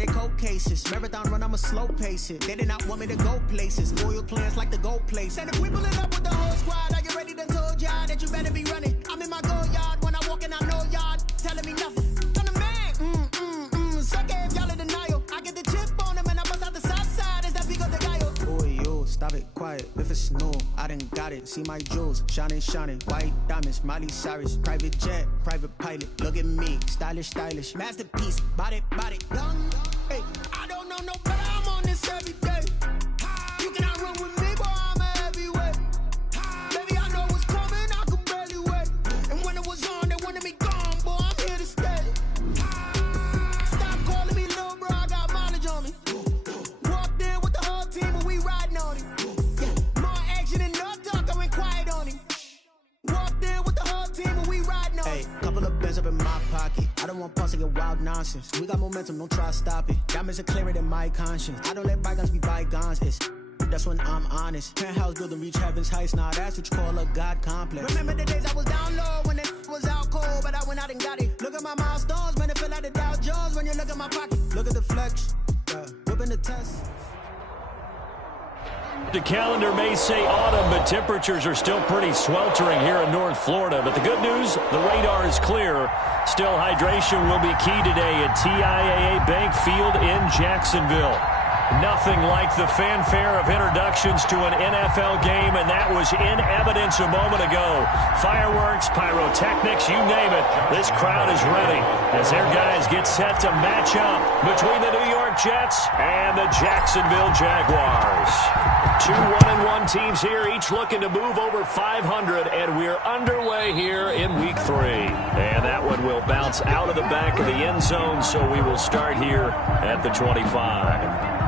they cold cases. Marathon run, I'm a slow pace it. They did not want me to go places. Loyal plans like the gold place. And if we pulling up with the whole squad, are you ready to told y'all that you better be running? I'm in my go yard when I walk in, I know y'all telling me nothing. I'm the man. Suck if y'all in denial. I get the chip on them and I bust out the south side. Is that big of the guy? Boy, yo, stop it, quiet. If it's snow, I done got it. See my jewels, shining. White diamonds, Miley Cyrus. Private jet, private pilot. Look at me, stylish. Masterpiece, body, young. Hey, I don't know no better. I'm on this every day. You cannot run with me, boy. I'm a heavyweight. Baby, I know what's coming. I could barely wait. And when it was on, they wanted me gone, boy. I'm here to stay. Stop calling me little bro. I got mileage on me. Walked in with the whole team, and we riding on him. Yeah, more action and no talk. I went quiet on him. Walked in with the whole team, and we riding on him. Hey, couple of bands up in my pocket. I don't want pause to get wild nonsense. We got momentum, don't try to stop it. Diamonds are clearer than my conscience. I don't let bygones be bygones. That's when I'm honest. Penthouse building, reach heaven's heights. Now that's what you call a God complex. Remember the days I was down low when it was out cold, but I went out and got it. Look at my milestones, man, it feel like the Dow Jones when you look at my pocket. Look at the flex, whipping the test. The calendar may say autumn, but temperatures are still pretty sweltering here in North Florida. But the good news, the radar is clear. Still, hydration will be key today at TIAA Bank Field in Jacksonville. Nothing like the fanfare of introductions to an NFL game, and that was in evidence a moment ago. Fireworks, pyrotechnics, you name it. This crowd is ready as their guys get set to match up between the New York Jets and the Jacksonville Jaguars. Two 1-1 teams here, each looking to move over 500, and we're underway here in Week 3. And that one will bounce out of the back of the end zone, so we will start here at the 25.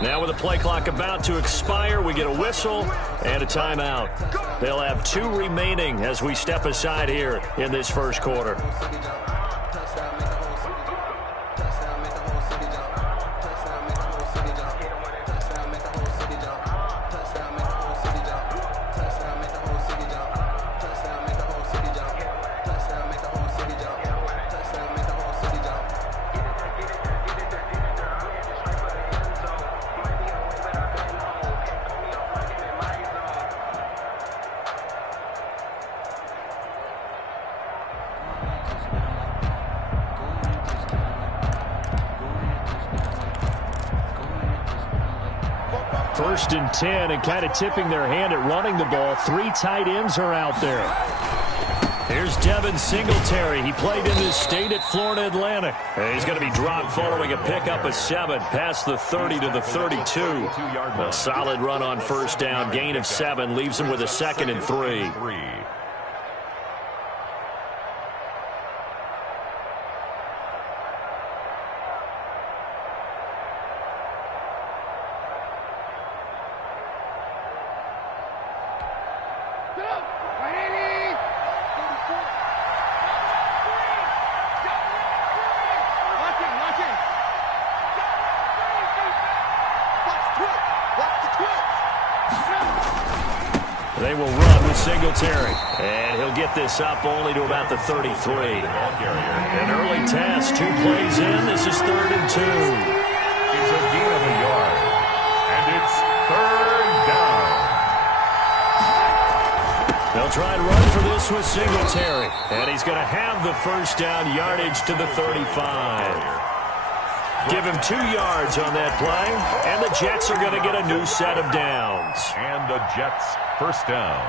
Now with the play clock about to expire, we get a whistle and a timeout. They'll have 2 remaining as we step aside here in this first quarter. First and 10, and kind of tipping their hand at running the ball. 3 tight ends are out there. Here's Devin Singletary. He played in this state at Florida Atlantic. And he's going to be dropped following a pickup of 7 past the 30 to the 32. A solid run on first down. Gain of 7 leaves him with a 2nd and 3. They will run with Singletary. And he'll get this up only to about the 33. An early test, 2 plays in. This is 3rd and 2. It's a gain of a yard. And it's 3rd down. They'll try and run for this with Singletary. And he's going to have the first down yardage to the 35. Give him 2 yards on that play, and the Jets are going to get a new set of downs. And the Jets first down.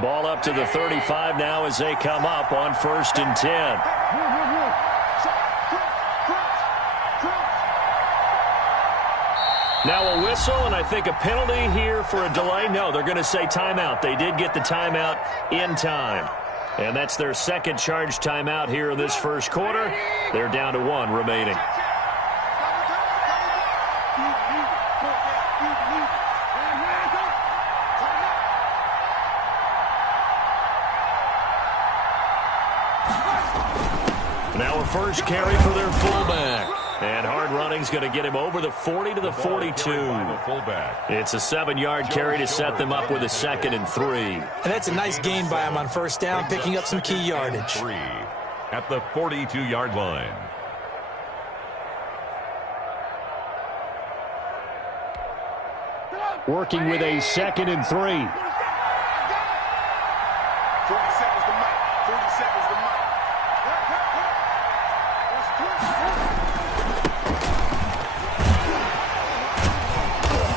Ball up to the 35 now as they come up on 1st and 10. Now a whistle, and I think a penalty here for a delay. No, they're going to say timeout. They did get the timeout in time. And that's their second charge timeout here in this first quarter. They're down to 1 remaining. Now a first carry for their fullback. And hard running's going to get him over the 40 to the 42. It's a 7-yard carry to set them up with a 2nd and 3. And that's a nice gain by him on first down, picking up some key yardage. 3 at the 42-yard line. Working with a 2nd and 3. 40 seconds to Mike. 40 seconds to Mike.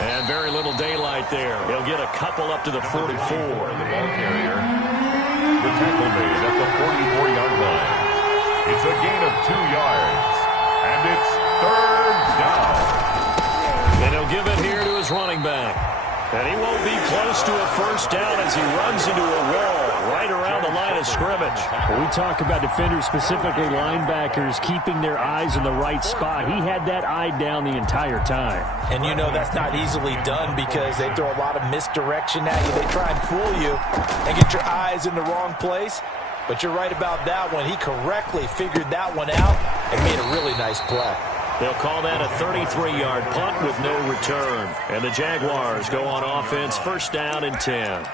And very little daylight there. He'll get a couple up to the 44. The ball carrier. The tackle made at the 44-yard line. It's a gain of 2 yards. And it's 3rd down. And he'll give it here to his running back. And he won't be close to a first down as he runs into a wall right around the line of scrimmage. When we talk about defenders, specifically linebackers, keeping their eyes in the right spot. He had that eye down the entire time. And you know that's not easily done because they throw a lot of misdirection at you. They try and fool you and get your eyes in the wrong place. But you're right about that one. He correctly figured that one out and made a really nice play. They'll call that a 33-yard punt with no return. And the Jaguars go on offense, 1st down and 10.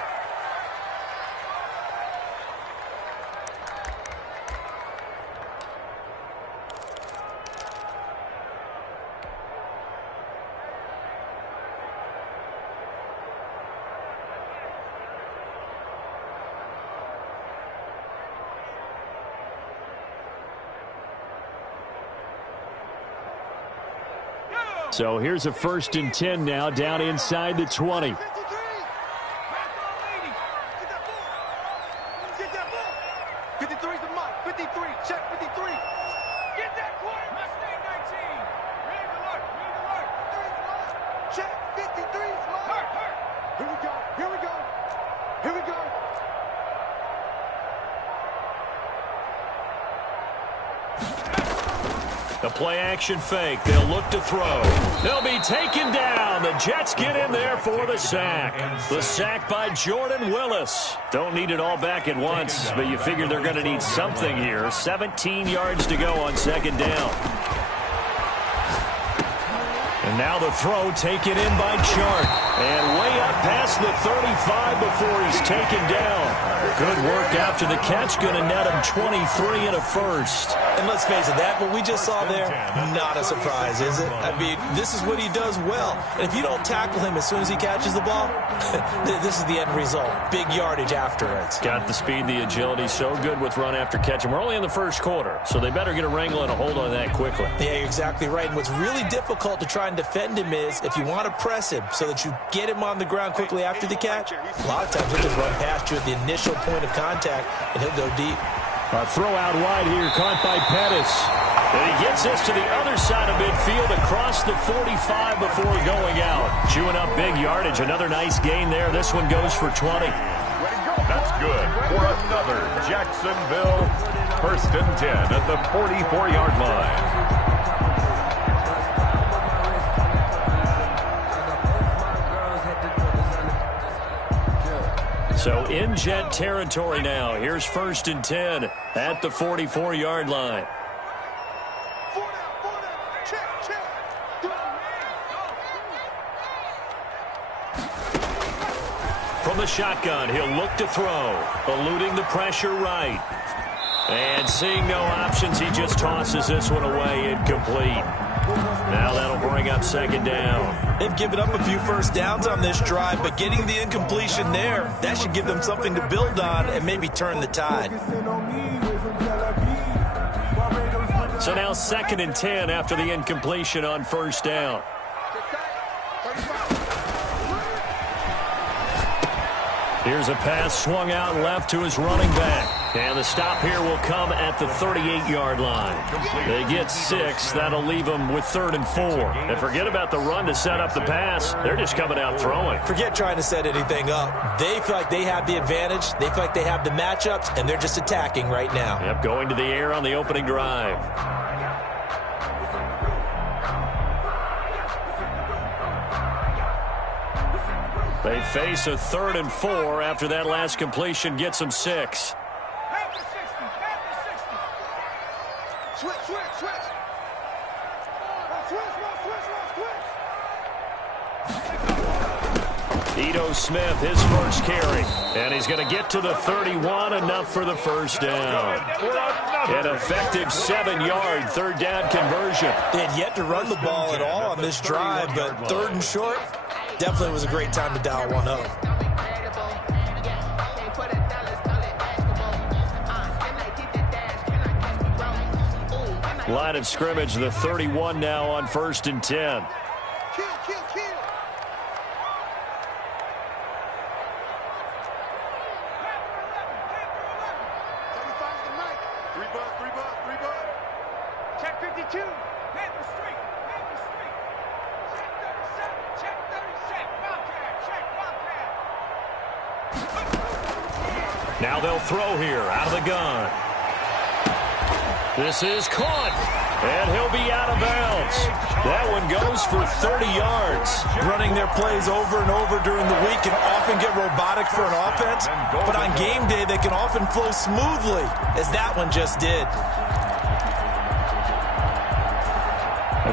So here's a 1st and 10 now, down inside the 20. Get that ball. 53's the Mike. 53. Check 53. Get that quarter. Mustang 19. Ready to work. Ready to work. Check 53's Mike. Here we go. Here we go. Here we go. The play-action fake. They'll look to throw. They'll be taken down. The Jets get in there for the sack. The sack by Jordan Willis. Don't need it all back at once, but you figure they're going to need something here. 17 yards to go on 2nd down. And now the throw taken in by Chark. And way up past the 35 before he's taken down. Good work after the catch. Going to net him 23 and a first. And let's face it, that what we just saw there, not a surprise, is it? I mean, this is what he does well. And if you don't tackle him as soon as he catches the ball, this is the end result. Big yardage afterwards. Got the speed, the agility, so good with run after catch. And we're only in the first quarter, so they better get a wrangle and a hold on that quickly. Yeah, you're exactly right. And what's really difficult to try and defend him is if you want to press him so that you get him on the ground quickly after the catch, a lot of times he'll just run past you at the initial point of contact, and he'll go deep. A throw out wide here, caught by Pettis. And he gets this to the other side of midfield across the 45 before going out. Chewing up big yardage. Another nice gain there. This one goes for 20. That's good for another Jacksonville 1st and 10 at the 44-yard line. So in Jet territory now. Here's 1st and 10 at the 44-yard line. From the shotgun, he'll look to throw. Eluding the pressure right. And seeing no options, he just tosses this one away incomplete. Now that'll bring up 2nd down. They've given up a few first downs on this drive, but getting the incompletion there, that should give them something to build on and maybe turn the tide. So now 2nd and 10 after the incompletion on 1st down. Here's a pass swung out left to his running back. And the stop here will come at the 38-yard line. They get 6. That'll leave them with 3rd and 4. And forget about the run to set up the pass. They're just coming out throwing. Forget trying to set anything up. They feel like they have the advantage. They feel like they have the matchups, and they're just attacking right now. Yep, going to the air on the opening drive. They face a 3rd and 4 after that last completion gets them 6. Ito Smith, his first carry. And he's going to get to the 31, enough for the first down. An effective 7-yard third down conversion. They had yet to run the ball at all on this drive, but 3rd and short, definitely was a great time to dial one up. Line of scrimmage, the 31 now on 1st and 10. Check 52. Panther Street. Panther Street. Check 37. Check 37. Wildcat. Check Wildcat. Now they'll throw here out of the gun. This is caught. And he'll be out of bounds. That one goes for 30 yards. Running their plays over and over during the week can often get robotic for an offense, but on game day they can often flow smoothly, as that one just did.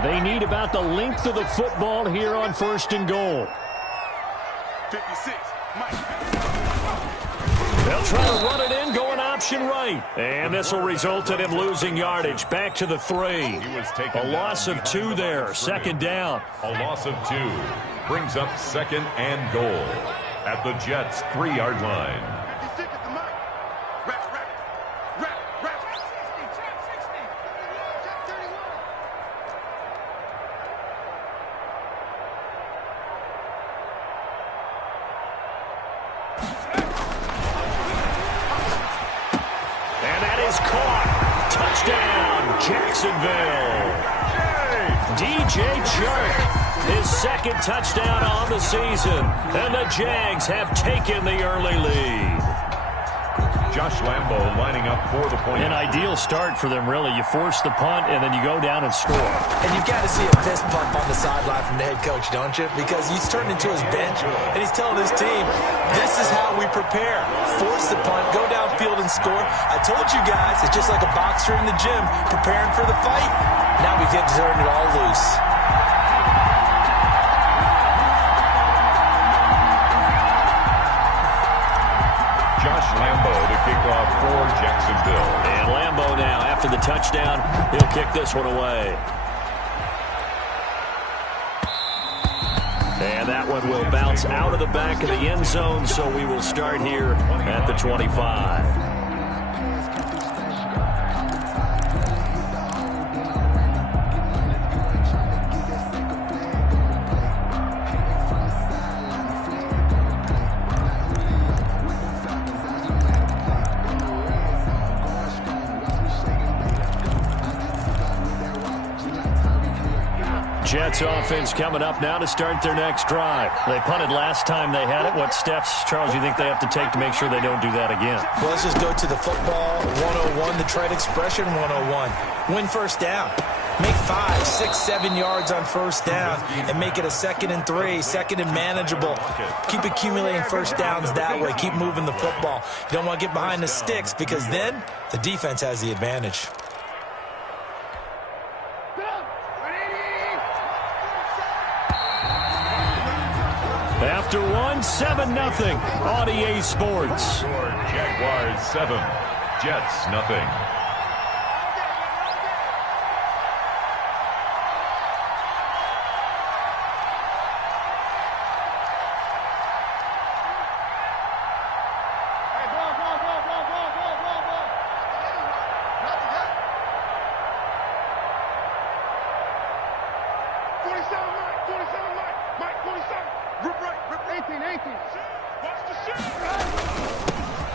They need about the length of the football here on 1st and goal. 56. Mike. They'll try to run it in, going option right. And this will result in him losing yardage. Back to the 3. A loss of 2 there. 2nd down. A loss of 2 brings up 2nd and goal at the Jets' 3-yard line. 56 at the mic. Rap. 60. Check 60. Check 31. And that is caught. Touchdown, Jacksonville. DJ Chark, his 2nd touchdown on the season. And the Jags have taken the early lead. Josh Lambo lining up for the point. An ideal start for them, really. You force the punt, and then you go down and score. And you've got to see a fist pump on the sideline from the head coach, don't you? Because he's turned into his bench, and he's telling his team, this is how we prepare. Force the punt, go downfield and score. I told you guys, it's just like a boxer in the gym preparing for the fight. Now we get to turn it all loose. Josh Lambo to kick off for Jacksonville. And Lambo now, after the touchdown, he'll kick this one away. And that one will bounce out of the back of the end zone, so we will start here at the 25. Jets offense coming up now to start their next drive. They punted last time they had it. What steps, Charles, you think they have to take to make sure they don't do that again? Well, let's just go to the football 101, the trade expression 101. Win first down. Make 5, 6, 7 yards on first down and make it a 2nd and 3, 2nd and manageable. Keep accumulating first downs that way. Keep moving the football. You don't want to get behind the sticks because then the defense has the advantage. After 7-0 on EA Sports. Jaguars 7, Jets nothing.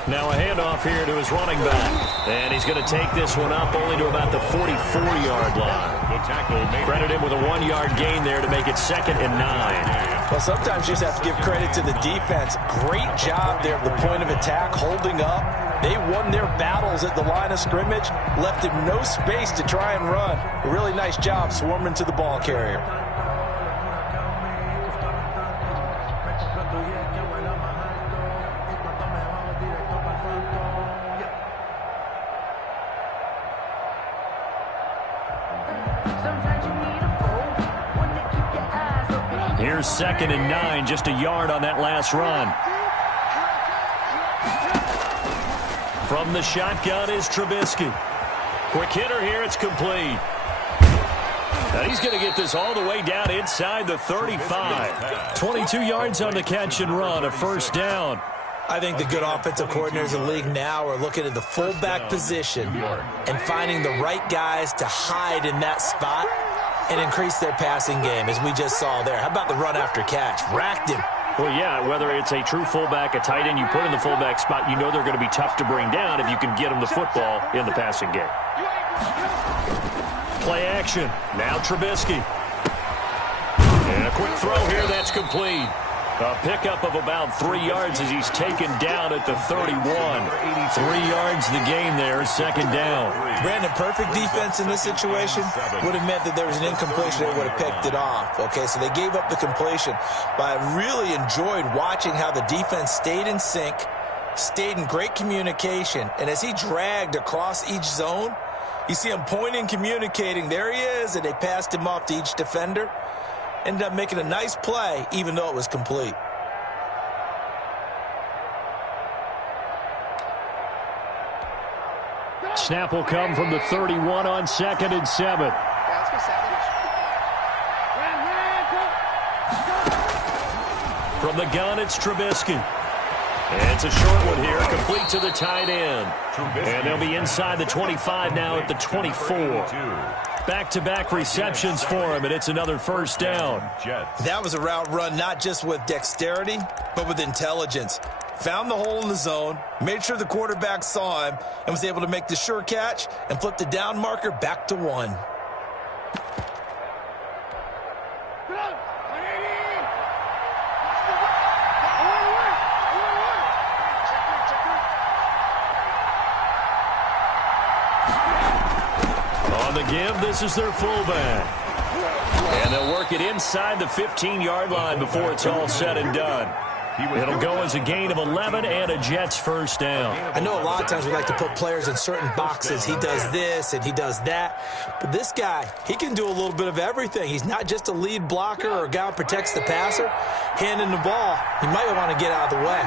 Now a handoff here to his running back. And he's going to take this one up only to about the 44-yard line. The tackle made. Credit him with a 1-yard gain there to make it 2nd and 9. Well, sometimes you just have to give credit to the defense. Great job there at the point of attack, holding up. They won their battles at the line of scrimmage, left him no space to try and run. A really nice job swarming to the ball carrier. Here's 2nd and 9, just a yard on that last run. From the shotgun is Trubisky. Quick hitter here, it's complete. And he's going to get this all the way down inside the 35. 22 yards on the catch and run, a first down. I think the good offensive coordinators in the league now are looking at the fullback position and finding the right guys to hide in that spot and increase their passing game, as we just saw there. How about the run after catch? Racked him. Well, yeah, whether it's a true fullback, a tight end you put in the fullback spot, you know they're going to be tough to bring down if you can get them the football in the passing game. Play action. Now Trubisky. And a quick throw here, that's complete. A pickup of about 3 yards as he's taken down at the 31. 3 yards the gain there, 2nd down. Brandon, perfect defense in this situation would have meant that there was an incompletion. They would have picked it off. Okay, so they gave up the completion. But I really enjoyed watching how the defense stayed in sync, stayed in great communication. And as he dragged across each zone, you see him pointing, communicating. There he is, and they passed him off to each defender. Ended up making a nice play, even though it was complete. Snap will come from the 31 on 2nd and 7. From the gun, it's Trubisky. And it's a short one here, complete to the tight end. And they'll be inside the 25 now at the 24. Back-to-back receptions for him, and it's another first down. That was a route run not just with dexterity, but with intelligence. Found the hole in the zone, made sure the quarterback saw him, and was able to make the sure catch and flip the down marker back to 1. Give, this is their fullback. And they'll work it inside the 15-yard line before it's all said and done. It'll go as a gain of 11 and a Jets first down. I know a lot of times we like to put players in certain boxes. He does this and he does that. But this guy, he can do a little bit of everything. He's not just a lead blocker or a guy who protects the passer. Handing the ball, he might want to get out of the way.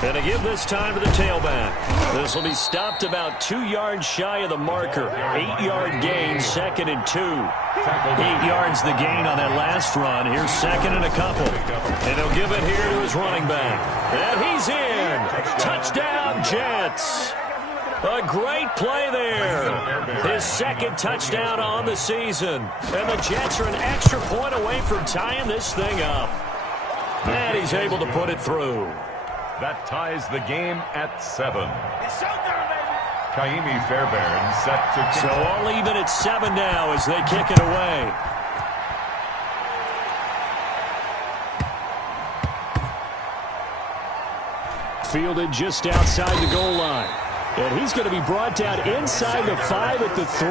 And to give this time to the tailback. This will be stopped about 2 yards shy of the marker. 8-yard gain, 2nd and 2. 8 yards the gain on that last run. Here's 2nd and a couple. And he'll give it here to his running back. And he's in. Touchdown, Jets. A great play there. His 2nd touchdown on the season. And the Jets are an extra point away from tying this thing up. And he's able to put it through. That ties the game at 7. Kaimi Fairbairn set to kick. So all even at 7 now as they kick it away. Fielded just outside the goal line. And he's going to be brought down inside the 5 at the 3.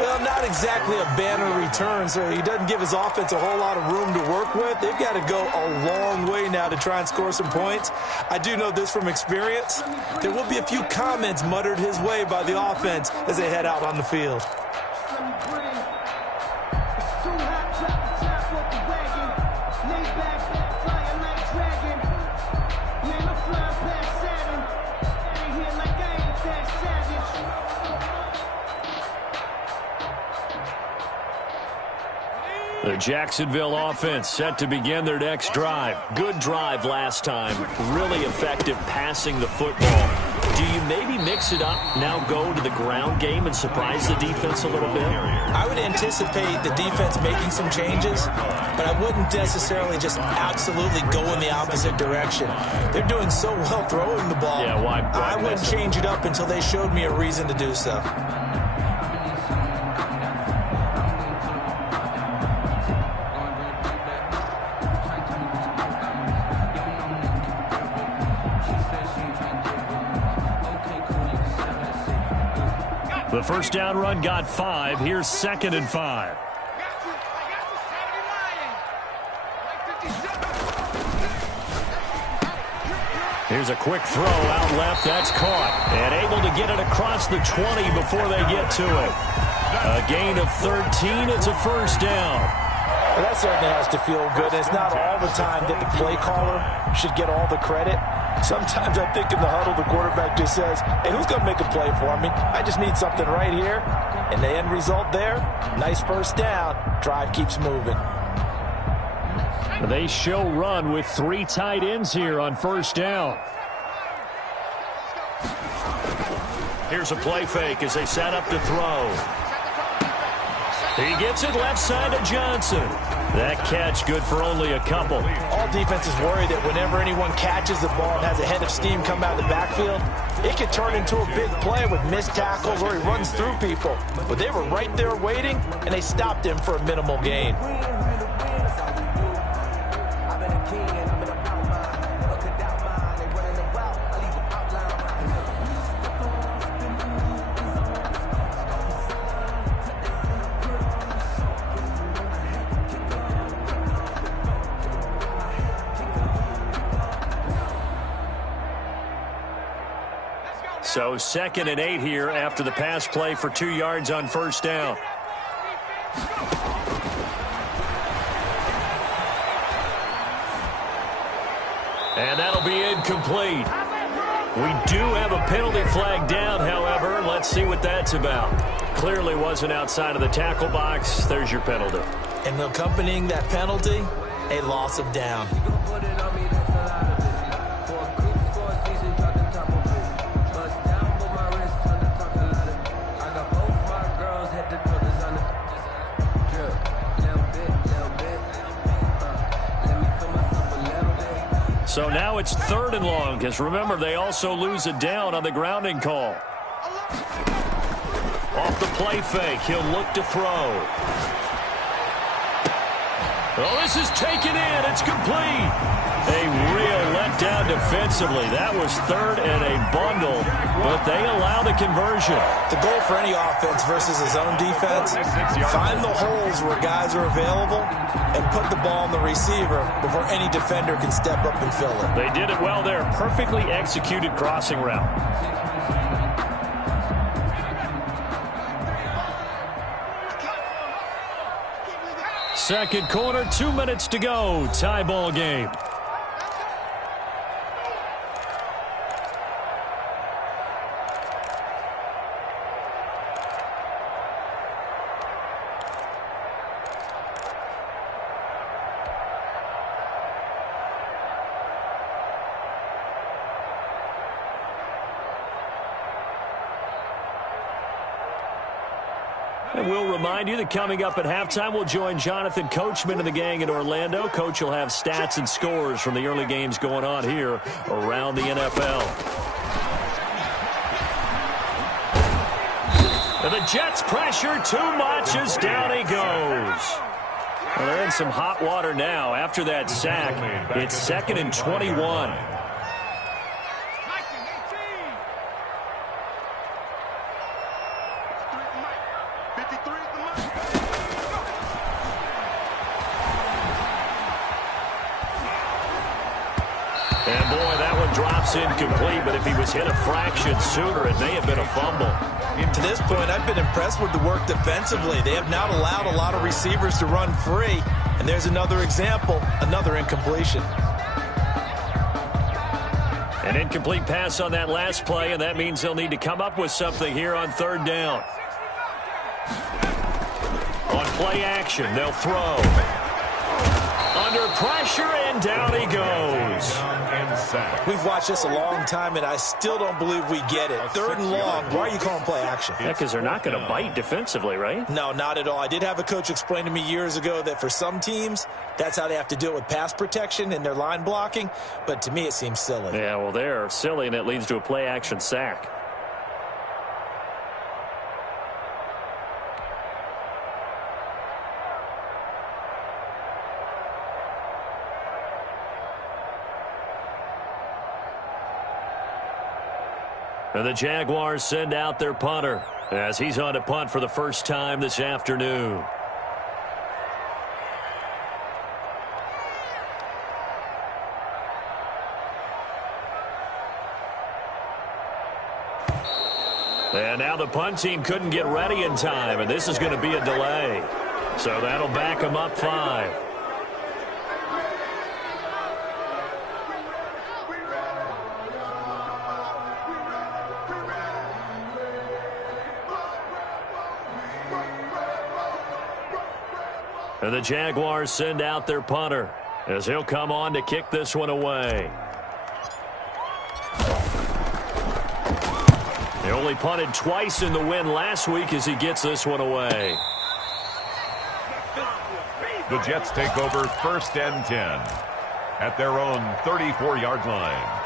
Well, not exactly a banner return, so he doesn't give his offense a whole lot of room to work with. They've got to go a long way now to try and score some points. I do know this from experience. There will be a few comments muttered his way by the offense as they head out on the field. The Jacksonville offense set to begin their next drive. Good drive last time. Really effective passing the football. Do you maybe mix it up, now go to the ground game and surprise the defense a little bit? I would anticipate the defense making some changes, but I wouldn't necessarily just absolutely go in the opposite direction. They're doing so well throwing the ball. Yeah, why I wouldn't change it up until they showed me a reason to do so. The first down run got 5. Here's 2nd and 5. Here's a quick throw out left. That's caught. And able to get it across the 20 before they get to it. A gain of 13. It's a first down. Well, that certainly has to feel good. It's not all the time that the play caller should get all the credit. Sometimes I think in the huddle, the quarterback just says, hey, who's going to make a play for me? I just need something right here. And the end result there, nice first down. Drive keeps moving. They show run with 3 tight ends here on first down. Here's a play fake as they set up to throw. He gets it left side to Johnson. That catch good for only a couple. All defenses worry that whenever anyone catches the ball and has a head of steam come out of the backfield, it could turn into a big play with missed tackles or he runs through people. But they were right there waiting, and they stopped him for a minimal gain. So 2nd and 8 here after the pass play for 2 yards on first down. And that'll be incomplete. We do have a penalty flag down, however. Let's see what that's about. Clearly wasn't outside of the tackle box. There's your penalty. And accompanying that penalty, a loss of down. So now it's 3rd and long, because remember, they also lose a down on the grounding call. Off the play fake, he'll look to throw. Oh, this is taken in. It's complete. A real letdown defensively. That was 3rd and a bundle, but they allow the conversion. The goal for any offense versus a zone defense, find the holes where guys are available and put the ball on the receiver before any defender can step up and fill it. They did it well there. Perfectly executed crossing route. Second quarter, 2 minutes to go. Tie ball game. And we'll remind you that coming up at halftime, we'll join Jonathan Coachman and the gang in Orlando. Coach will have stats and scores from the early games going on here around the NFL. And the Jets pressure too much as down he goes. Well, they're in some hot water now after that sack. It's 2nd and 21. And boy, that one drops incomplete, but if he was hit a fraction sooner, it may have been a fumble. To this point, I've been impressed with the work defensively. They have not allowed a lot of receivers to run free. And there's another example, another incompletion. An incomplete pass on that last play, and that means they'll need to come up with something here on 3rd down. On play action. They'll throw. Under pressure, and down he goes. We've watched this a long time, and I still don't believe we get it. 3rd and long. Why are you calling play action? Yeah, because they're not going to bite defensively, right? No, not at all. I did have a coach explain to me years ago that for some teams, that's how they have to do it with pass protection and their line blocking. But to me, it seems silly. Yeah, well, they're silly, and it leads to a play action sack. And the Jaguars send out their punter as he's on to punt for the first time this afternoon. And now the punt team couldn't get ready in time, and this is going to be a delay. So that'll back them up 5. And the Jaguars send out their punter as he'll come on to kick this one away. He only punted twice in the win last week as he gets this one away. The Jets take over 1st and 10 at their own 34-yard line.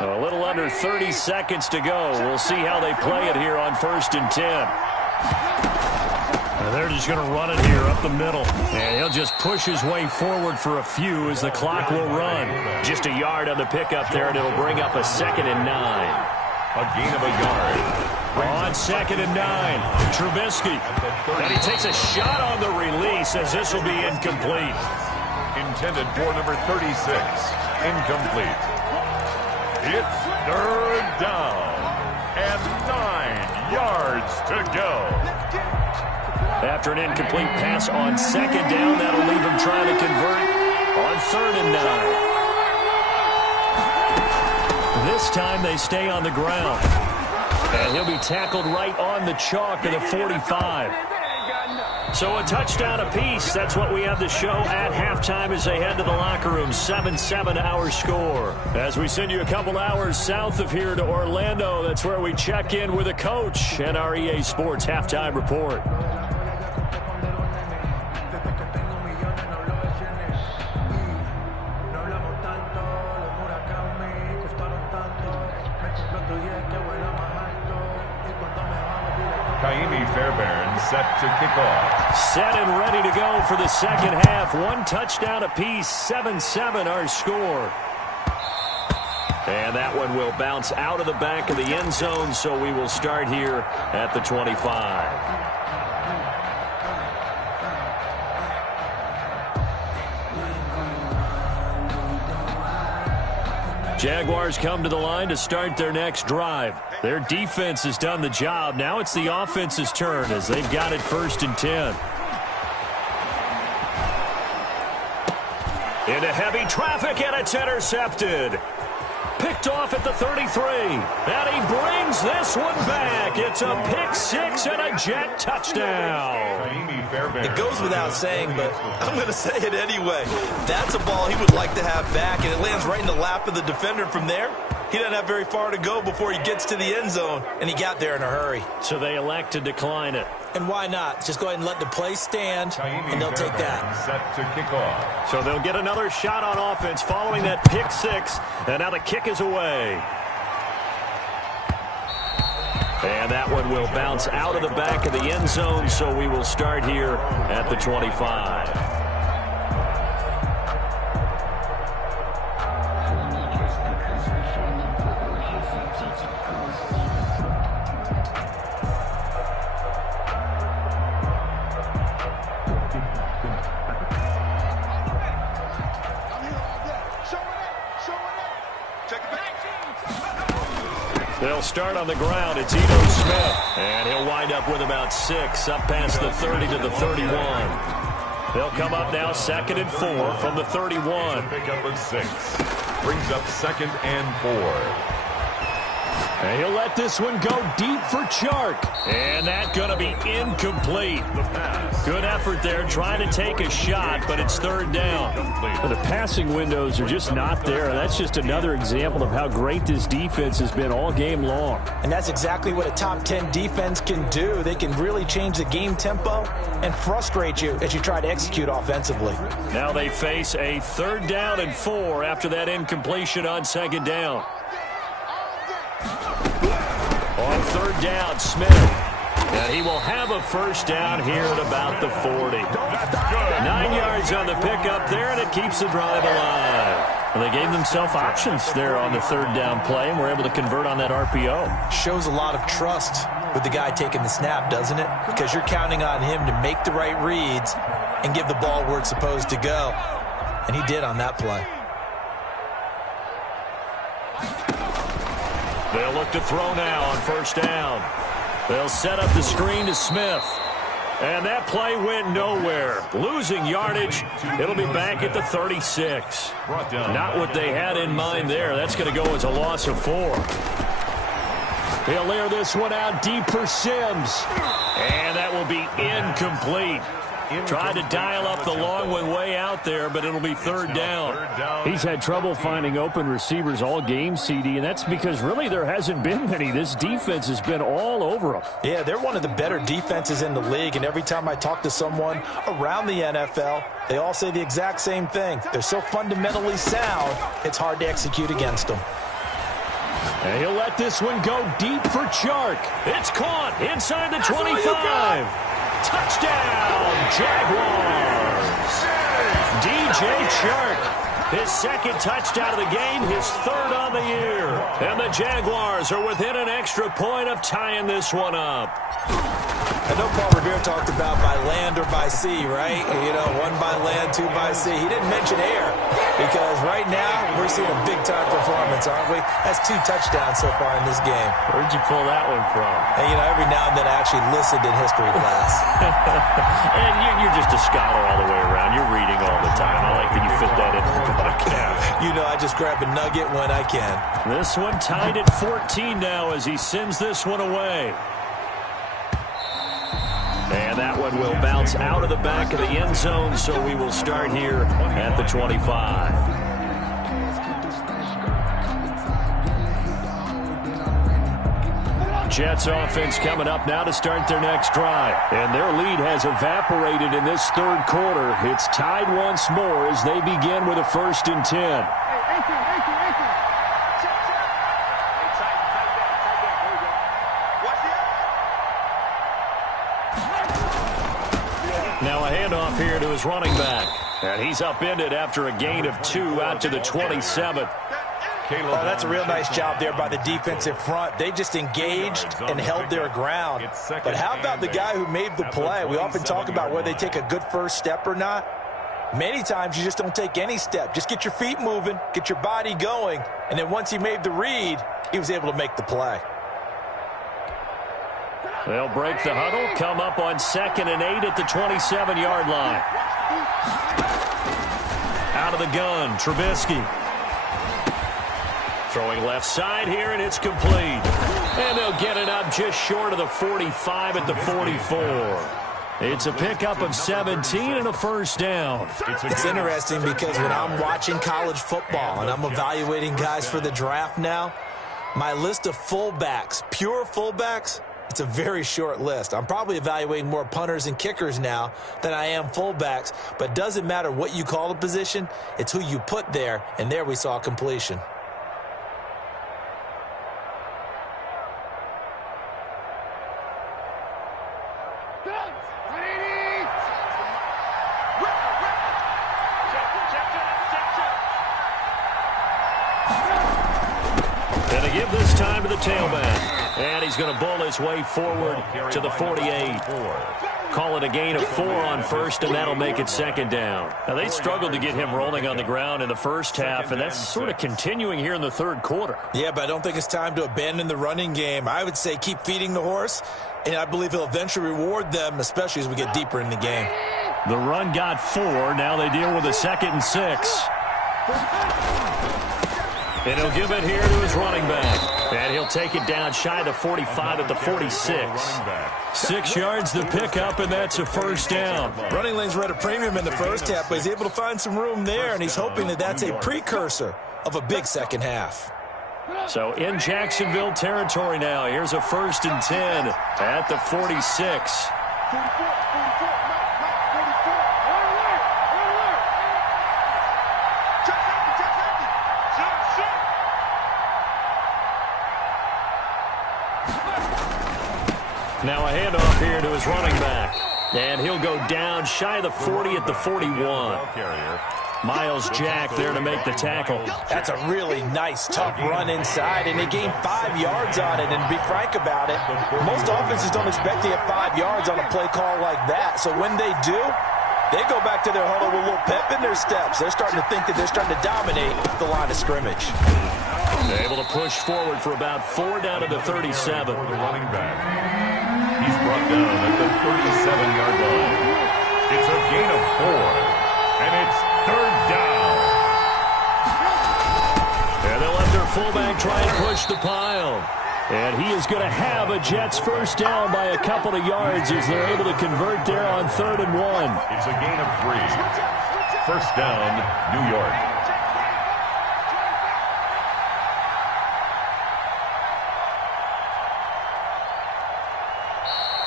A little under 30 seconds to go. We'll see how they play it here on 1st and 10. And they're just going to run it here up the middle. And he'll just push his way forward for a few as the clock will run. Just a yard on the pickup there, and it'll bring up a 2nd and 9. A gain of a yard. On 2nd and 9, Trubisky. And he takes a shot on the release as this will be incomplete. Intended for number 36. Incomplete. It's 3rd down and 9 yards to go. After an incomplete pass on 2nd down, that'll leave him trying to convert on 3rd and 9. This time they stay on the ground. And he'll be tackled right on the chalk of the 45. So a touchdown apiece. That's what we have to show at halftime as they head to the locker room. 7-7 our score. As we send you a couple hours south of here to Orlando, that's where we check in with a coach and our EA Sports halftime report. Kaimi Fairbairn set to kick off. Set and ready to go for the second half. 1 touchdown apiece. 7-7 our score. And that one will bounce out of the back of the end zone, so we will start here at the 25. Jaguars come to the line to start their next drive. Their defense has done the job. Now it's the offense's turn as they've got it 1st and 10. Into heavy traffic, and it's intercepted. Picked off at the 33. And he brings this one back. It's a pick 6 and a Jet touchdown. It goes without saying, but I'm going to say it anyway. That's a ball he would like to have back, and it lands right in the lap of the defender from there. He doesn't have very far to go before he gets to the end zone, and he got there in a hurry. So they elect to decline it. And why not? Just go ahead and let the play stand, and they'll take that. Set to kick off. So they'll get another shot on offense following that pick 6, and now the kick is away. And that one will bounce out of the back of the end zone, so we will start here at the 25. They'll start on the ground. It's Ito Smith. And he'll wind up with about 6 up past the 30 to the 31. They'll come up now 2nd and 4 from the 31. Pick up of 6. Brings up 2nd and 4. And he'll let this one go deep for Chark. And that's going to be incomplete. Good effort there trying to take a shot, but it's 3rd down. But the passing windows are just not there. That's just another example of how great this defense has been all game long. And that's exactly what a top 10 defense can do. They can really change the game tempo and frustrate you as you try to execute offensively. Now they face a 3rd down and 4 after that incompletion on 2nd down. On 3rd down, Smith. And he will have a 1st down here at about the 40. 9 yards on the pickup there, and it keeps the drive alive. Well, they gave themselves options there on the 3rd down play, and were able to convert on that RPO. Shows a lot of trust with the guy taking the snap, doesn't it? Because you're counting on him to make the right reads and give the ball where it's supposed to go. And he did on that play. They'll look to throw now on 1st down. They'll set up the screen to Smith. And that play went nowhere. Losing yardage. It'll be back at the 36. Not what they had in mind there. That's going to go as a loss of 4. He'll air this one out deep for Sims. And that will be incomplete. Tried to dial up the long one way out there, but it'll be 3rd down. He's had trouble finding open receivers all game, CD, and that's because really there hasn't been many. This defense has been all over them. Yeah, they're one of the better defenses in the league, and every time I talk to someone around the NFL, they all say the exact same thing. They're so fundamentally sound, it's hard to execute against them. And he'll let this one go deep for Chark. It's caught inside the 25. Touchdown, Jaguars. DJ Chark, his 2nd touchdown of the game, his 3rd on the year. And the Jaguars are within an extra point of tying this one up. I know Paul Revere talked about by land or by sea, right? You know, 1 by land, 2 by sea. He didn't mention air because right now we're seeing a big-time performance, aren't we? That's 2 touchdowns so far in this game. Where'd you pull that one from? And, you know, every now and then I actually listened in history class. And you're just a scholar all the way around. You're reading all the time. I like that you fit that in the podcast. You know, I just grab a nugget when I can. This one tied at 14 now as he sends this one away. And that one will bounce out of the back of the end zone, so we will start here at the 25. Jets offense coming up now to start their next drive. And their lead has evaporated in this 3rd quarter. It's tied once more as they begin with a 1st and 10. Now a handoff here to his running back. And he's upended after a gain of 2 out to the 27. Oh, that's a real nice job there by the defensive front. They just engaged and held their ground. But how about the guy who made the play? We often talk about whether they take a good first step or not. Many times you just don't take any step. Just get your feet moving, get your body going, and then once he made the read, he was able to make the play. They'll break the huddle, come up on 2nd and 8 at the 27-yard line. Out of the gun, Trubisky. Throwing left side here, and it's complete. And they'll get it up just short of the 45 at the 44. It's a pickup of 17 and a 1st down. It's interesting because when I'm watching college football and I'm evaluating guys for the draft now, my list of fullbacks, pure fullbacks, it's a very short list. I'm probably evaluating more punters and kickers now than I am fullbacks, but it doesn't matter what you call the position, it's who you put there, and there we saw completion. And they give this time to the tailback. And he's going to bull his way forward to the 48. Call it a gain of 4 on first, and that'll make it second down. Now, they struggled to get him rolling on the ground in the first half, and that's sort of continuing here in the third quarter. Yeah, but I don't think it's time to abandon the running game. I would say keep feeding the horse, and I believe he'll eventually reward them, especially as we get deeper in the game. The run got 4. Now they deal with a 2nd and 6. And he'll give it here to his running back. And he'll take it down shy of the 45 at the 46. 6 yards the pickup, and that's a first down. Running lanes were at a premium in the first half, but he's able to find some room there, and he's hoping that that's a precursor of a big second half. So in Jacksonville territory now. Here's a 1st and 10 at the 46. Now a handoff here to his running back. And he'll go down shy of the 40 at the 41. Myles Jack there to make the tackle. That's a really nice, tough run inside, and they gained 5 yards on it. And to be frank about it, most offenses don't expect to get 5 yards on a play call like that. So when they do, they go back to their huddle with a little pep in their steps. They're starting to think that they're starting to dominate the line of scrimmage. They're able to push forward for about 4 down to the 37. The running back. He's brought down at the 37-yard line. It's a gain of 4, and it's 3rd down. And they'll let their fullback try and push the pile. And he is going to have a Jets first down by a couple of yards as they're able to convert there on 3rd and 1. It's a gain of 3. First down, New York.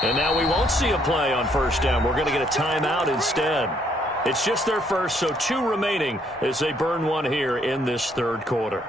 And now we won't see a play on first down. We're going to get a timeout instead. It's just their first, so 2 remaining as they burn 1 here in this third quarter.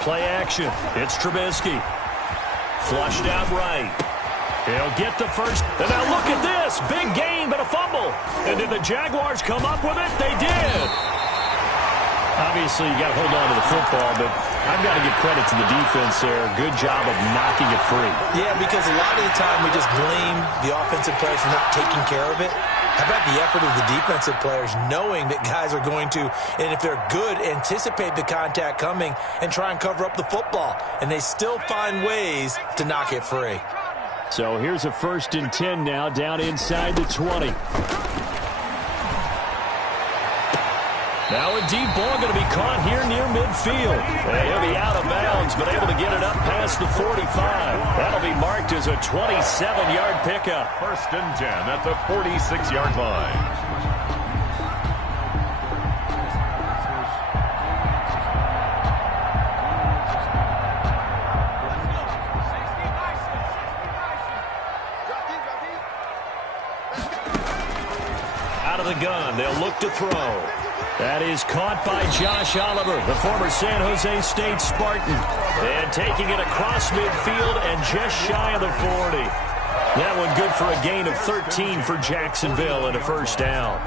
Play action. It's Trubisky. Flushed out right. He'll get the first. And now look at this. Big gain, but a fumble. And did the Jaguars come up with it? They did. Obviously, you got to hold on to the football, but I've got to give credit to the defense there. Good job of knocking it free. Yeah, because a lot of the time we just blame the offensive players for not taking care of it. How about the effort of the defensive players knowing that guys are going to, and if they're good, anticipate the contact coming and try and cover up the football. And they still find ways to knock it free. So here's a 1st and 10 now down inside the 20. Now a deep ball going to be caught here near midfield. And he'll be out of bounds, but able to get it up past the 45. That'll be marked as a 27-yard pickup. 1st and 10 at the 46-yard line. Out of the gun, they'll look to throw. That is caught by Josh Oliver, the former San Jose State Spartan. And taking it across midfield and just shy of the 40. That one good for a gain of 13 for Jacksonville and a first down.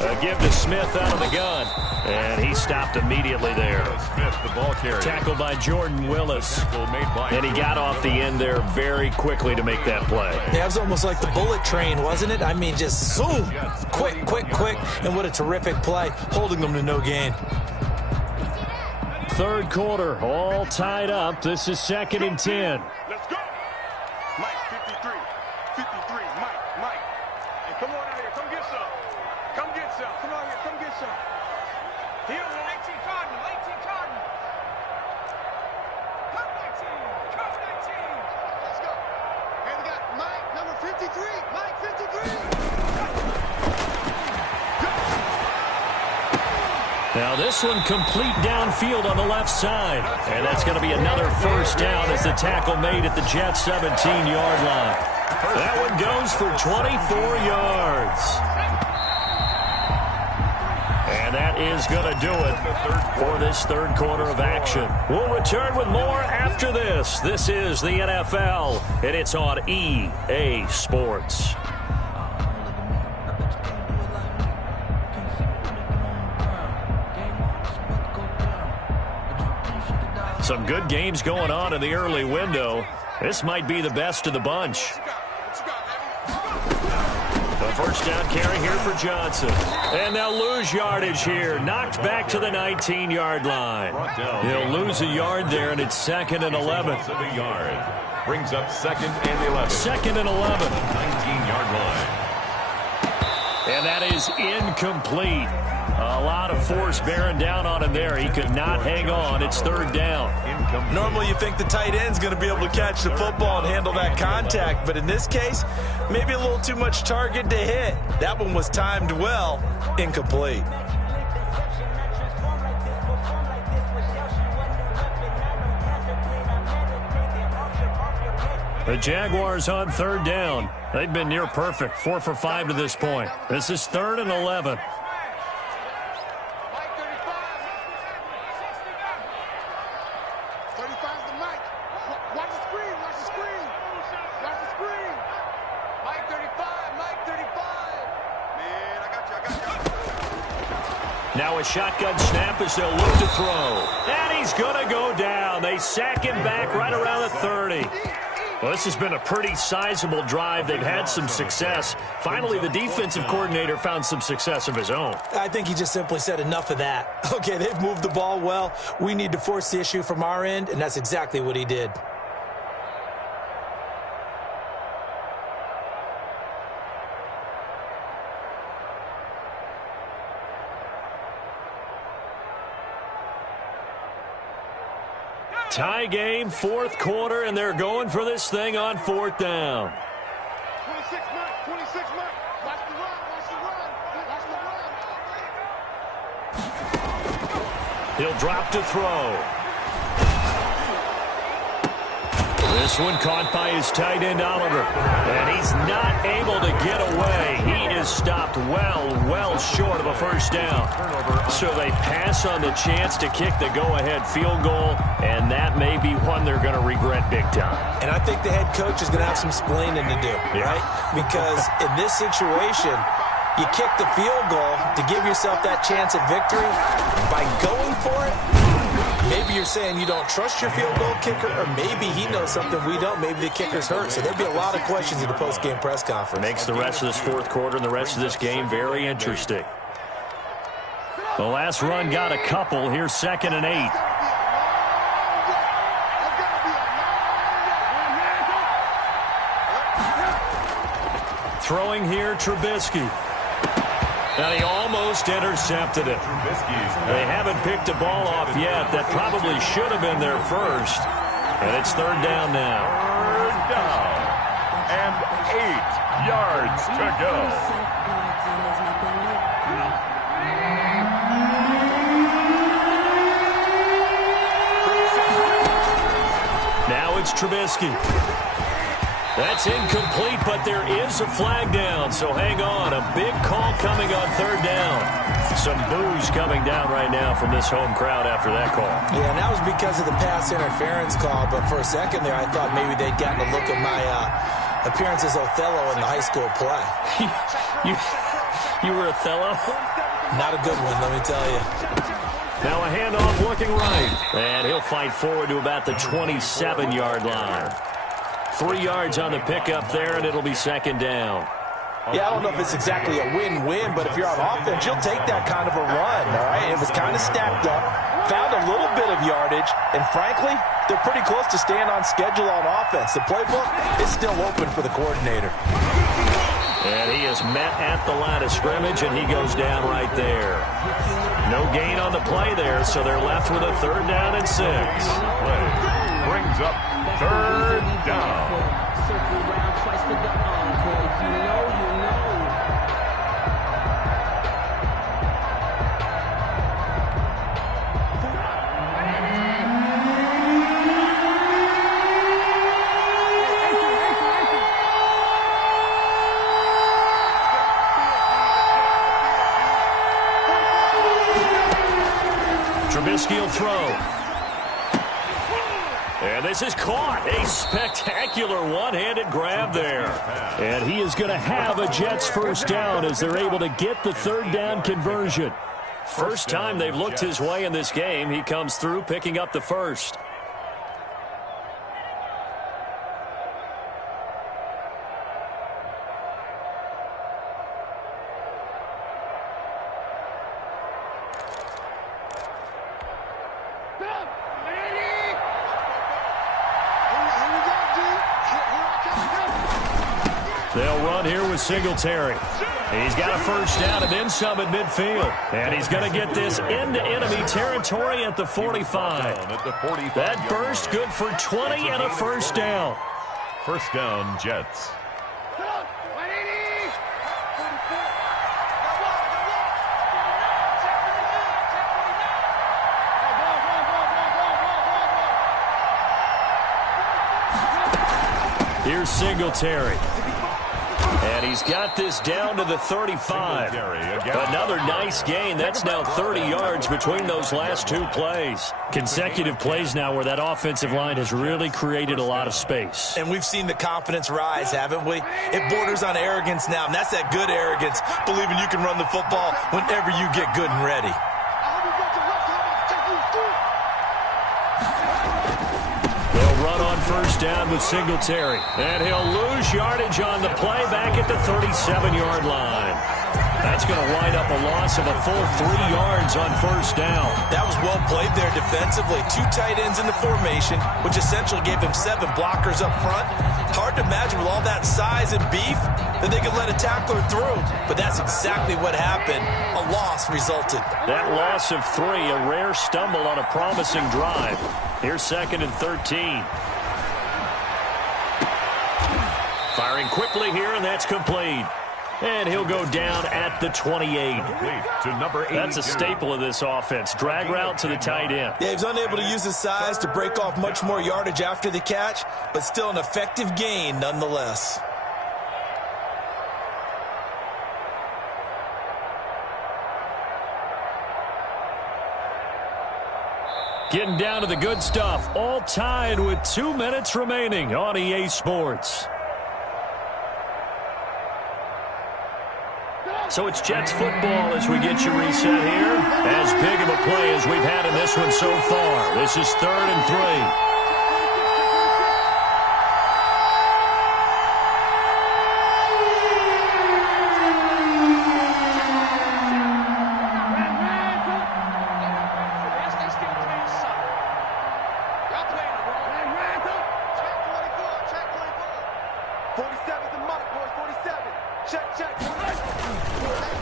A give to Smith out of the gun. And he stopped immediately there. Smith, the ball carrier. Tackled by Jordan Willis. And he got off the end there very quickly to make that play. Yeah, it was almost like the bullet train, wasn't it? I mean, just zoom. Quick. And what a terrific play, holding them to no gain. Third quarter, all tied up. This is 2nd and 10. Let's go. Mike, 53. 53. Mike. Hey, come on out here. Come get some. Come get some. Come on here. Come get some. Here, 18 Cardinal. 18 Cardinal. Come 19. Come 19. Let's go. And we got Mike, number 53. Mike, 53. Now this one complete downfield on the left side. And that's going to be another first down as the tackle made at the Jets' 17-yard line. That one goes for 24 yards. And that is going to do it for this third quarter of action. We'll return with more after this. This is the NFL, and it's on EA Sports. Some good games going on in the early window. This might be the best of the bunch. The first down carry here for Johnson. And they'll lose yardage here. Knocked back to the 19-yard line. They'll lose a yard there, and it's 2nd and 11. Brings up 2nd and 11. 2nd and 11. 19-yard line. And that is incomplete. A lot of force bearing down on him there. He could not hang on. It's 3rd down. Normally you think the tight end's going to be able to catch the football and handle that contact, but in this case, maybe a little too much target to hit. That one was timed well. Incomplete. The Jaguars on 3rd down. They've been near perfect. 4 for 5 to this point. This is 3rd and 11. Now a shotgun snap as they'll look to throw. And he's going to go down. They sack him back right around the 30. Well, this has been a pretty sizable drive. They've had some success. Finally, the defensive coordinator found some success of his own. I think he just simply said enough of that. Okay, they've moved the ball well. We need to force the issue from our end, and that's exactly what he did. Tie game, 4th quarter, and they're going for this thing on 4th down. 26 Mike, 26 Mike. Watch the run, watch the run, watch the run. He'll drop to throw. This one caught by his tight end, Oliver. And he's not able to get away. He is stopped well short of a first down. So they pass on the chance to kick the go-ahead field goal, and that may be one they're going to regret big time. And I think the head coach is going to have some splaining to do, right? Because in this situation, you kick the field goal to give yourself that chance at victory. By going for it, maybe you're saying you don't trust your field goal kicker, or maybe he knows something we don't. Maybe the kicker's hurt. So there'll be a lot of questions in the post-game press conference. Makes the rest of this 4th quarter and the rest of this game very interesting. The last run got a couple. Here's 2nd and 8. Throwing here, Trubisky. And he almost intercepted it. They haven't picked a ball off yet. That probably should have been their first. And it's 3rd down now. 3rd down. And 8 yards to go. Now it's Trubisky. That's incomplete, but there is a flag down, so hang on. A big call coming on 3rd down. Some boos coming down right now from this home crowd after that call. Yeah, and that was because of the pass interference call, but for a second there I thought maybe they'd gotten a look at my appearance as Othello in the high school play. You were Othello? Not a good one, let me tell you. Now a handoff looking right. And he'll fight forward to about the 27-yard line. 3 yards on the pickup there, and it'll be 2nd down. Yeah, I don't know if it's exactly a win-win, but if you're on offense, you'll take that kind of a run, all right? It was kind of stacked up, found a little bit of yardage, and frankly, they're pretty close to staying on schedule on offense. The playbook is still open for the coordinator. And he is met at the line of scrimmage, and he goes down right there. No gain on the play there, so they're left with a 3rd down and 6. Play brings up 3rd down. Circle round twice for the encore. You know. Trubisky will throw. And this is caught. A spectacular one-handed grab there. And he is going to have a Jets first down as they're able to get the third down conversion. First time they've looked his way in this game. He comes through picking up the first. They'll run here with Singletary. He's got a first down and then some at midfield. And he's going to get this into enemy territory at the 45. That burst good for 20 and a first down. First down, Jets. Here's Singletary. And he's got this down to the 35. Another nice gain. That's now 30 yards between those last two plays. Consecutive plays now where that offensive line has really created a lot of space. And we've seen the confidence rise, haven't we? It borders on arrogance now, and that's that good arrogance, believing you can run the football whenever you get good and ready. First down with Singletary. And he'll lose yardage on the play back at the 37-yard line. That's going to wind up a loss of a full 3 yards on first down. That was well played there defensively. 2 tight ends in the formation, which essentially gave him 7 blockers up front. Hard to imagine with all that size and beef that they could let a tackler through. But that's exactly what happened. A loss resulted. That loss of 3, a rare stumble on a promising drive. Here's 2nd and 13. Firing quickly here, and that's complete. And he'll go down at the 28. To number 82. That's a staple of this offense. Drag route to the tight end. Yeah, he's unable to use his size to break off much more yardage after the catch, but still an effective gain nonetheless. Getting down to the good stuff. All tied with 2 minutes remaining on EA Sports. So it's Jets football as we get you reset here. As big of a play as we've had in this one so far. This is 3rd and 3.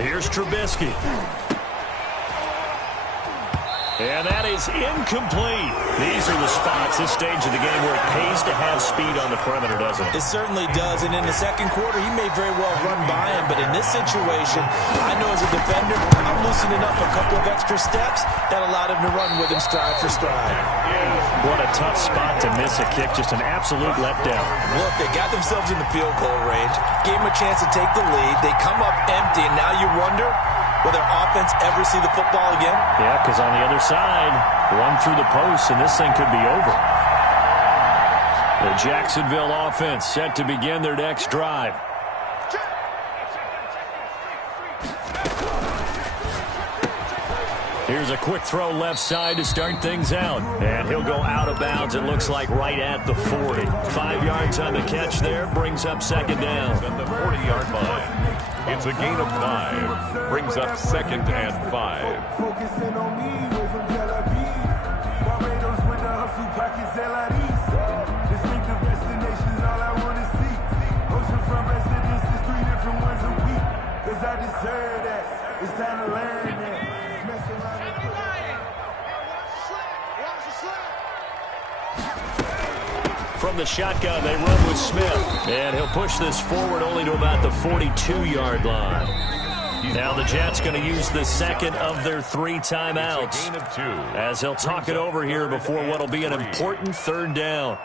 Here's Trubisky. And that is incomplete. These are the spots, this stage of the game, where it pays to have speed on the perimeter, doesn't it? It certainly does. And in the second quarter, he may very well run by him. But in this situation, I know as a defender, I'm loosening up a couple of extra steps that allowed him to run with him stride for stride. What a tough spot to miss a kick. Just an absolute letdown. Look, they got themselves in the field goal range, gave him a chance to take the lead. They come up empty, and now you wonder, will their offense ever see the football again? Yeah, because on the other side, run through the post, and this thing could be over. The Jacksonville offense set to begin their next drive. Here's a quick throw left side to start things out. And he'll go out of bounds, it looks like, right at the 40. 5 yards on the catch there, brings up second down. At the 40-yard line. It's a gain of 5. Brings up 2nd and 5. Focusing on me, way from Tel Aviv. Barbados with the hustle pockets, LIDs. Distinctive destinations, all I want to see. Oceanfront residences, 3 different ones a week. Cause I deserve that. It's time to learn that. From the shotgun, they run with Smith. And he'll push this forward only to about the 42-yard line. Now the Jets going to use the second of their 3 timeouts. As they'll talk it over here before what will be an important 3rd down.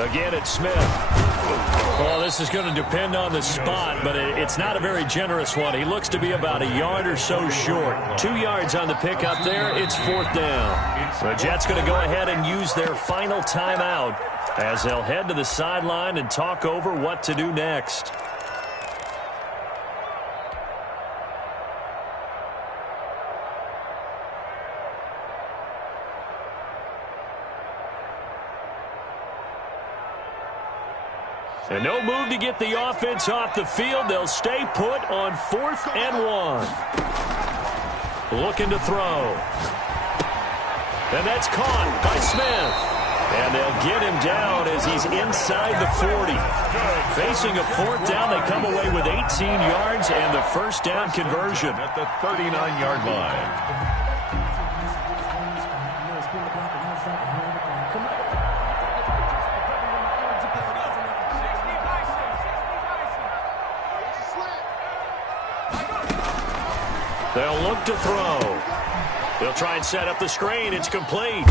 Again, it's Smith. Well, this is going to depend on the spot, but it's not a very generous one. He looks to be about a yard or so short. 2 yards on the pickup there. It's 4th down. The Jets going to go ahead and use their final timeout as they'll head to the sideline and talk over what to do next. And no move to get the offense off the field. They'll stay put on 4th and 1. Looking to throw. And that's caught by Smith. And they'll get him down as he's inside the 40. Facing a 4th down, they come away with 18 yards and the first down conversion. At the 39-yard line. They'll look to throw. They'll try and set up the screen. It's complete.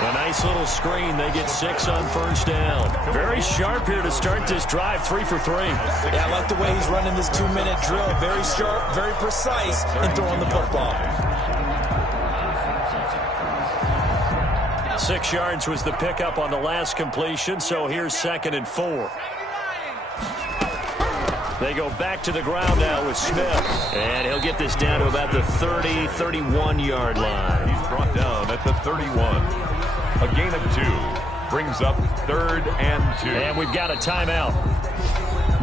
A nice little screen. They get 6 on first down. Very sharp here to start this drive. 3 for 3. Yeah, I like the way he's running this 2-minute drill. Very sharp, very precise in throwing the football. 6 yards was the pickup on the last completion, so here's 2nd and 4. They go back to the ground now with Smith. And he'll get this down to about the 30, 31-yard line. He's brought down at the 31. A gain of 2 brings up 3rd and 2. And we've got a timeout.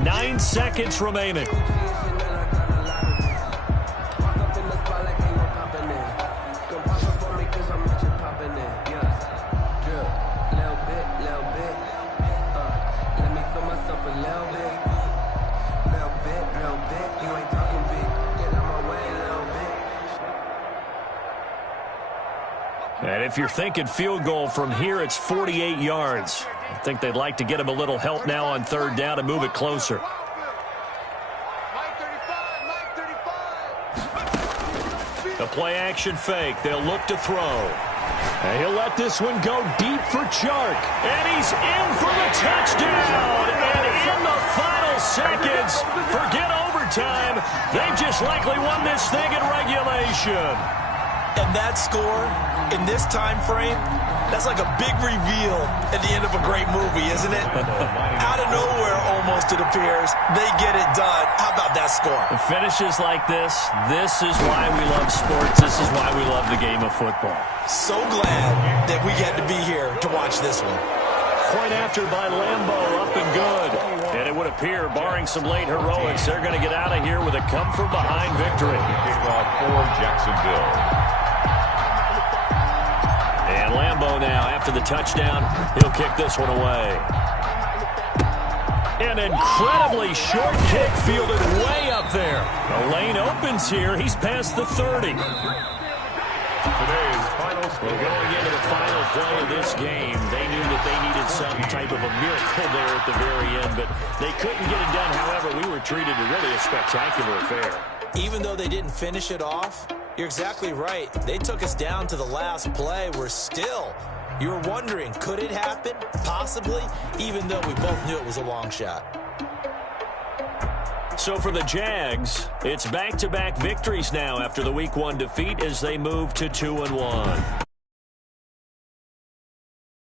9 seconds remaining. And if you're thinking field goal from here, it's 48 yards. I think they'd like to get him a little help now on 3rd down and move it closer. The play-action fake. They'll look to throw. And he'll let this one go deep for Chark. And he's in for the touchdown. And in the final seconds, forget overtime. They just likely won this thing in regulation. And that score in this time frame, that's like a big reveal at the end of a great movie, isn't it? Out of nowhere, almost, it appears, they get it done. How about that score? The finishes like this is why we love sports. This is why we love the game of football. So glad that we get to be here to watch this one. Point after by Lambo, up and good. And it would appear, barring some late heroics, they're going to get out of here with a come-from-behind victory. Kickoff for Jacksonville. And Lambo now, after the touchdown, he'll kick this one away. An incredibly short kick fielded way up there. The lane opens here. He's past the 30. Today's final score. Going into the final play of this game, they knew that they needed some type of a miracle there at the very end, but they couldn't get it done. However, we were treated to really a spectacular affair. Even though they didn't finish it off, you're exactly right. They took us down to the last play. We're still, you were wondering, could it happen? Possibly, even though we both knew it was a long shot. So for the Jags, it's back-to-back victories now after the Week 1 defeat as they move to 2-1.